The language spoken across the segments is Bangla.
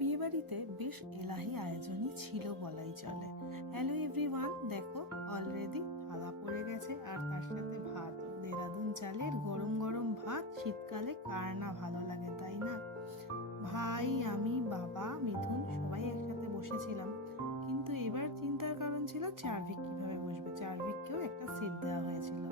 বিয়েবাড়িতে বেশ এলাহি আয়োজনই ছিল বলাই চলে। হ্যালো এভরিওয়ান, দেখো অলরেডি থালা পড়ে গেছে আর তার সাথে ভাত, দেরাদুন চালের গরম গরম ভাত। শীতকালে কার না ভালো লাগে, তাই না? ভাই, আমি, বাবা, মিথুন সবাই একসাথে বসেছিলাম। কিন্তু এবার চিন্তার কারণ ছিল চার্ভিক কিভাবে বসবে। চার্ভিককেও একটা সিট দেওয়া হয়েছিল।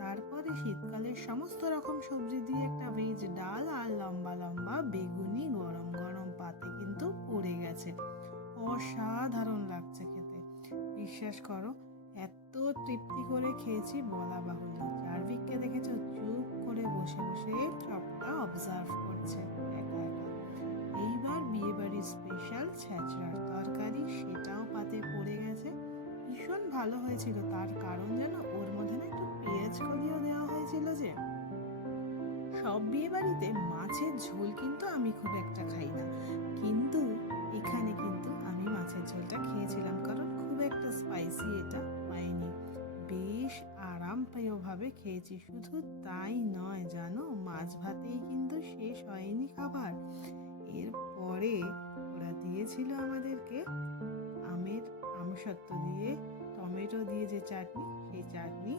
তারপরে শীতকালের সমস্ত রকম সবজি দিয়ে একটা ভেজ ডাল আর লম্বা লম্বা বেগুনি গরম গরম পাতে কিন্তু পড়ে গেছে। অসাধারণ লাগছে খেতে, বিশ্বাস করো। এত তৃপ্তি করে খেয়েছি বলা বাহুল্য। চার্ভিককে দেখেছো চুপ করে বসে বসে সবটা অবজার্ভ করছে একা একা। এইবার বিয়েবাড়ির স্পেশাল ছ্যাঁচড়ার তরকারি, সেটাও পাতে পড়ে গেছে। ভীষণ ভালো হয়েছিল, তার কারণ যেন ওর মধ্যে না একটু পেঁয়াজ কলিও দেওয়া হয়েছিল। যে সব বিয়ে বাড়িতে মাছের ঝোল কিন্তু আমি খুব একটা খাই না, কিন্তু এখানে কিন্তু আমি মাছের ঝোলটা খেয়েছিলাম, কারণ খুব একটা স্পাইসি এটা হয়নি। বেশ আরামপ্রিয়ভাবে খেয়েছি। শুধু তাই নয় জানো, মাছ ভাতেই কিন্তু শেষ হয়নি খাবার। এরপরে ওরা দিয়েছিল আমাদেরকে আমসত্ত্ব দিয়ে টমেটো দিয়ে যে চাটনি, সেই চাটনি